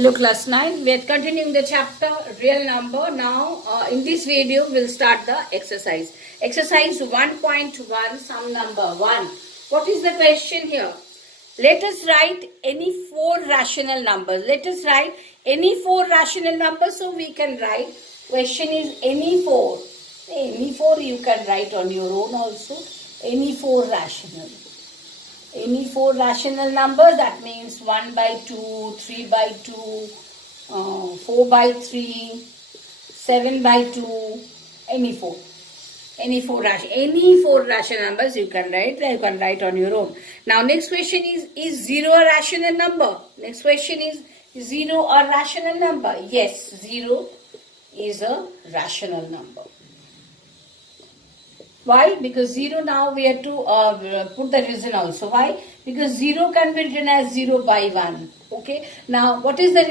Hello class 9, we are continuing the chapter real number. Now in this video we'll start the exercise. Exercise 1.1 sum number 1. What is the question here? Let us write any 4 rational numbers. Let us write any 4 rational numbers, so we can write question is any 4. Any 4 you can write on your own also. Any 4 rational. Any 4 rational numbers, that means 1 by 2, 3 by 2, 4 by 3, 7 by 2, any 4. Any 4 rational numbers you can write on your own. Now next question is 0 a rational number? Next question is 0 a rational number? Yes, 0 is a rational number. Why? Because 0 now we have to put the reason also. Why? Because 0 can be written as 0 by 1. Okay. Now what is the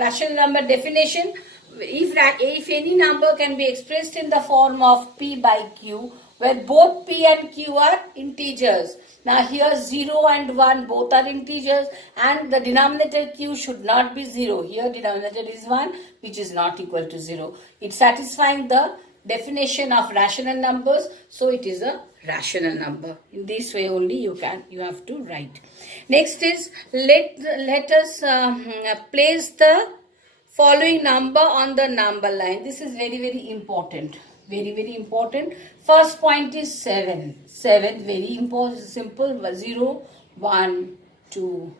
rational number definition? If any number can be expressed in the form of P by Q, where both P and Q are integers. Now here 0 and 1 both are integers, and the denominator Q should not be 0. Here denominator is 1, which is not equal to 0. It's satisfying the definition of rational numbers, so it is a rational number. In this way only you have to write. Next is let us place the following number on the number line. This is very important. Very important. First point is 7. 7, very important, simple. 0, 1, 2.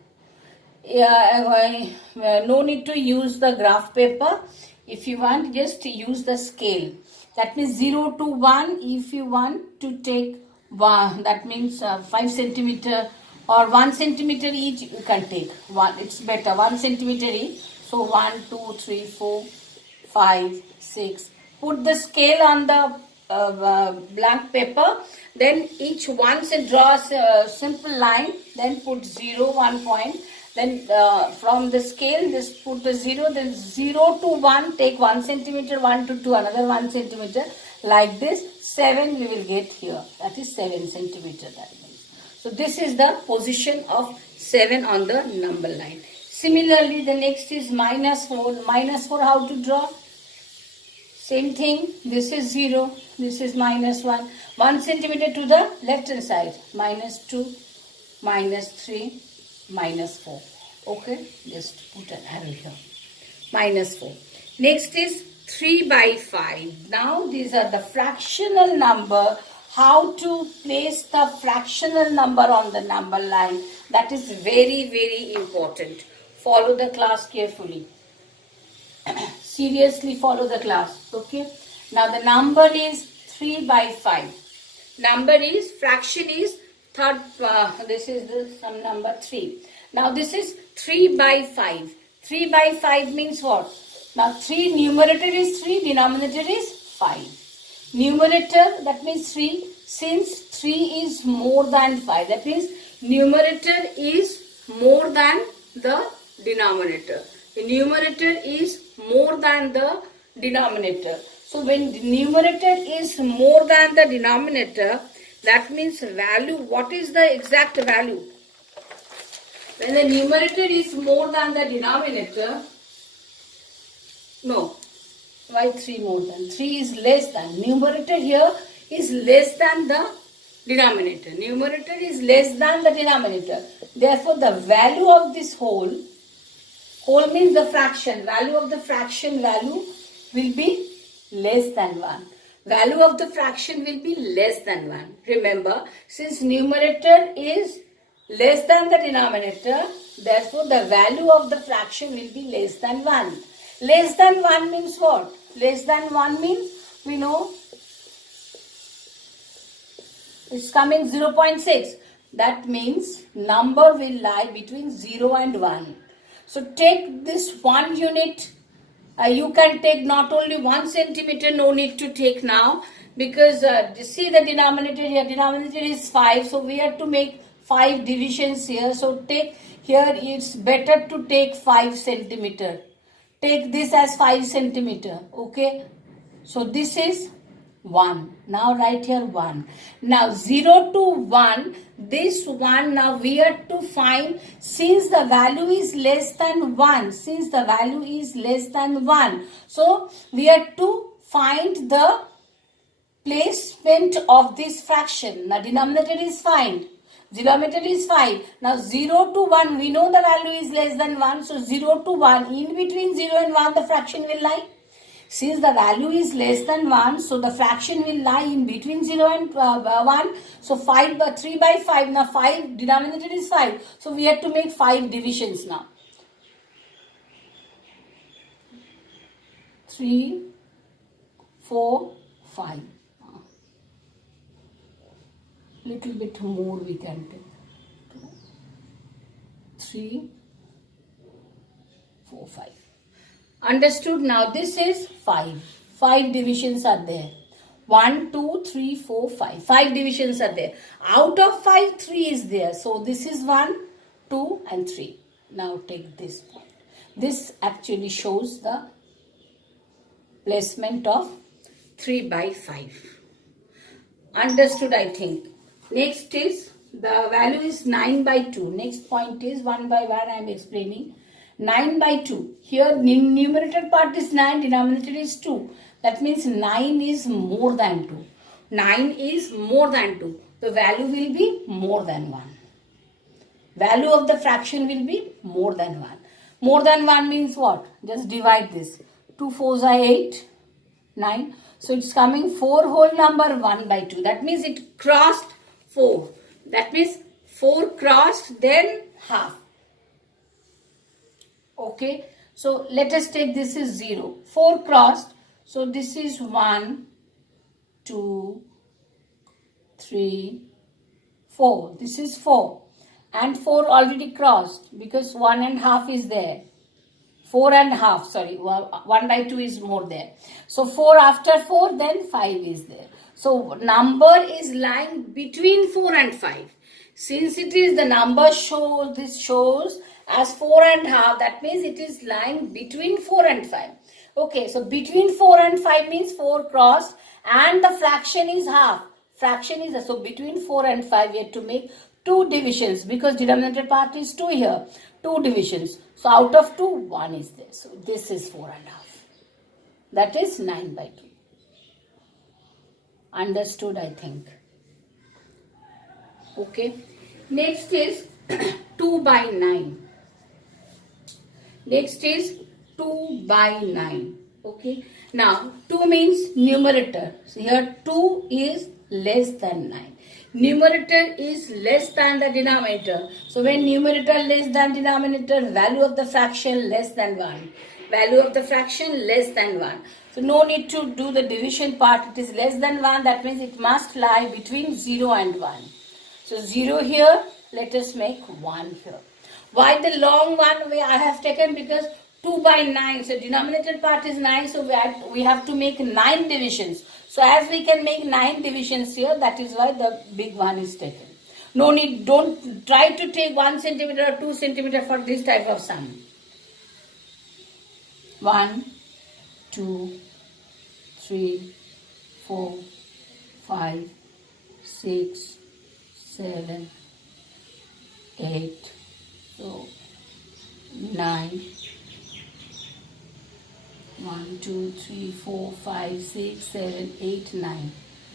No need to use the graph paper. If you want, just use the scale. That means 0 to 1, if you want to take 1, that means 5 centimeter or 1 centimeter each, you can take. It's better, 1 centimeter each. So 1, 2, 3, 4, 5, 6. Put the scale on the blank paper. Then each once it draws a simple line. Then put 0, 1 point. Then from the scale, just put the 0. Then 0 to 1, take 1 centimeter. 1 to 2, another 1 centimeter. Like this, 7 we will get here. That is 7 centimeter. That means. So this is the position of 7 on the number line. Similarly, the next is minus 4. Minus 4, how to draw? Same thing. This is 0. This is minus 1. 1 centimeter to the left hand side. Minus 2, minus 3, minus 4. Okay. Just put an arrow here. Minus 4. Next is 3 by 5. Now these are the fractional number. How to place the fractional number on the number line. That is very important. Follow the class carefully. Seriously follow the class. Okay. Now the number is 3 by 5. Number is, fraction is third, this is the sum number 3. Now this is 3 by 5. 3 by 5 means what? Now 3, numerator is 3, denominator is 5. Numerator, that means 3. Since 3 is more than 5, that means numerator is more than the denominator. The numerator is more than the denominator. So when the numerator is more than the denominator, that means value. What is the exact value? When the numerator is more than the denominator, no. Why 3 more than? 3 is less than. Numerator here is less than the denominator. Numerator is less than the denominator. Therefore, the value of this whole means the fraction. Value of the fraction will be less than 1. Value of the fraction will be less than 1. Remember, since numerator is less than the denominator, therefore the value of the fraction will be less than 1. Less than 1 means what? Less than 1 means, we know, it's coming 0.6. That means number will lie between 0 and 1. So take this 1 unit. You can take not only 1 centimeter, no need to take now. Because see the denominator here. Denominator is 5. So we have to make 5 divisions here. So take here, it's better to take 5 centimeter. Take this as 5 centimeter. Okay. So this is 1. Now write here 1. Now 0 to 1, this 1, now we have to find, since the value is less than 1, since the value is less than 1, so we have to find the placement of this fraction. Now denominator is find. Denominator is 5. Now 0 to 1, we know the value is less than 1. So 0 to 1, in between 0 and 1 the fraction will lie. Since the value is less than 1, so the fraction will lie in between 0 and 1. So 3 by 5, now 5, denominator is 5. So we have to make 5 divisions now. 3, 4, 5. Little bit more we can take. 2, 3, 4, 5. Understood? Now this is 5. 5 divisions are there. 1, 2, 3, 4, 5. 5 divisions are there. Out of 5, 3 is there. So this is 1, 2 and 3. Now take this point. This actually shows the placement of 3 by 5. Understood, I think. Next is, the value is 9 by 2. Next point is 1 by 1 I am explaining. 9 by 2. Here numerator part is 9, denominator is 2. That means 9 is more than 2. 9 is more than 2. The value will be more than 1. Value of the fraction will be more than 1. More than 1 means what? Just divide this. 2 4s are 8, 9. So it's coming 4 whole number 1 by 2. That means it crossed 4. That means 4 crossed, then half. Okay. So let us take this is 0. 4 crossed. So this is 1, 2, 3, 4. This is 4. And 4 already crossed because 1 and half is there. 4 and half, sorry, 1 by 2 is more there. So 4 after 4, then 5 is there. So number is lying between 4 and 5. Since it is the number shows, this shows as 4 and half, that means it is lying between 4 and 5. Okay, so between 4 and 5 means 4 crossed and the fraction is half. Fraction is, so between 4 and 5 we have to make 2 divisions because denominator part is 2 here. 2 divisions. So out of 2, 1 is there. So this is 4 and half. That is 9 by 2. Understood, I think. Okay. Next is 2 by 9. Next is 2 by 9. Okay. Now 2 means numerator. So here 2 is less than 9. Numerator is less than the denominator. So when numerator less than denominator, value of the fraction less than 1. Value of the fraction less than 1. So no need to do the division part. It is less than 1. That means it must lie between 0 and 1. So 0 here. Let us make 1 here. Why the long one way I have taken? Because 2 by 9. So denominator part is 9. So we have to make 9 divisions. So as we can make 9 divisions here, that is why the big one is taken. No need, don't try to take 1 centimeter or 2 centimeter for this type of sum. 1, 2, 3, 4, 5, 6, 7, 8, so 9. 1, 2, 3, 4, 5, 6, 7, 8, 9.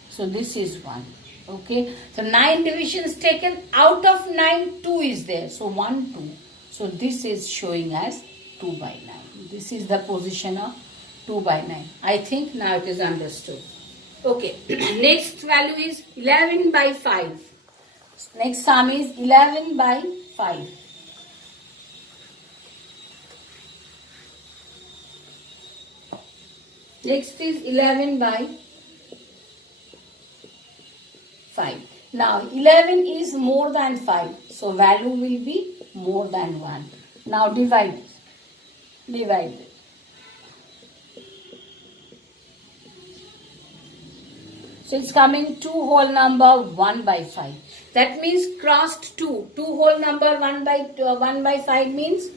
So this is 1. Okay. So 9 divisions taken. Out of 9, 2 is there. So 1, 2. So this is showing as 2 by 9. This is the position of 2 by 9. I think now it is understood. Okay. Next value is 11 by 5. Next sum is 11 by 5. Next is 11 by 5. Now 11 is more than 5. So value will be more than 1. Now divide it. Divide it. So it's coming 2 whole number 1 by 5. That means crossed 2. 2 whole number 1 by 5 means,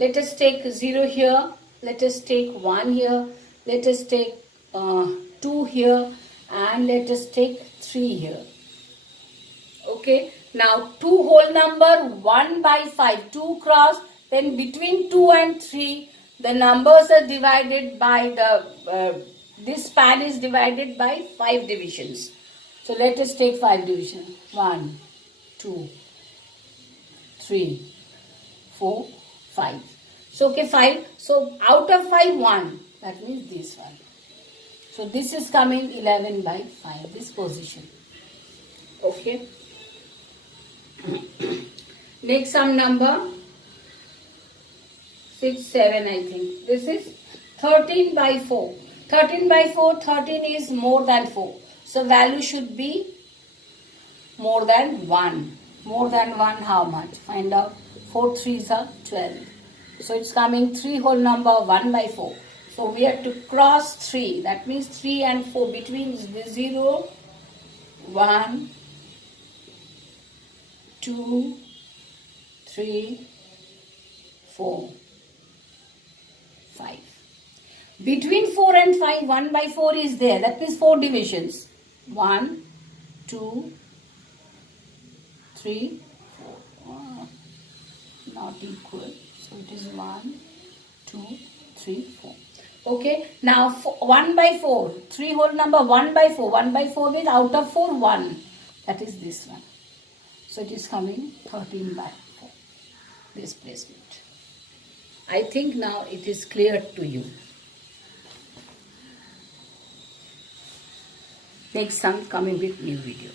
let us take 0 here. Let us take 1 here. Let us take 2 here. and let us take 3 here. Okay, now 2 whole number 1 by 5, 2 cross, then between 2 and 3 the numbers are divided by this span is divided by 5 divisions. So let us take 5 divisions. 1, 2, 3, 4, 5. So okay, 5. So out of 5, 1. That means this one. So this is coming 11 by 5, this position. Okay. Next some number 6, 7 I think. This is 13 by 4. 13 by 4, 13 is more than 4. So value should be more than 1. More than 1 how much? Find out. 4 3s are 12. So it's coming 3 whole number 1 by 4. So we have to cross 3. That means 3 and 4 between the 0, 1, 2, 3, 4, 5. Between 4 and 5, 1 by 4 is there. That means 4 divisions. 1, 2, 3, 4. Oh, not equal. So it is 1, 2, 3, 4. Okay. Now 1 by 4. 3 whole number 1 by 4. 1 by 4 means out of 4, 1. That is this one. So it is coming 13 by 4. This placement. I think now it is clear to you. Next sum coming with new video.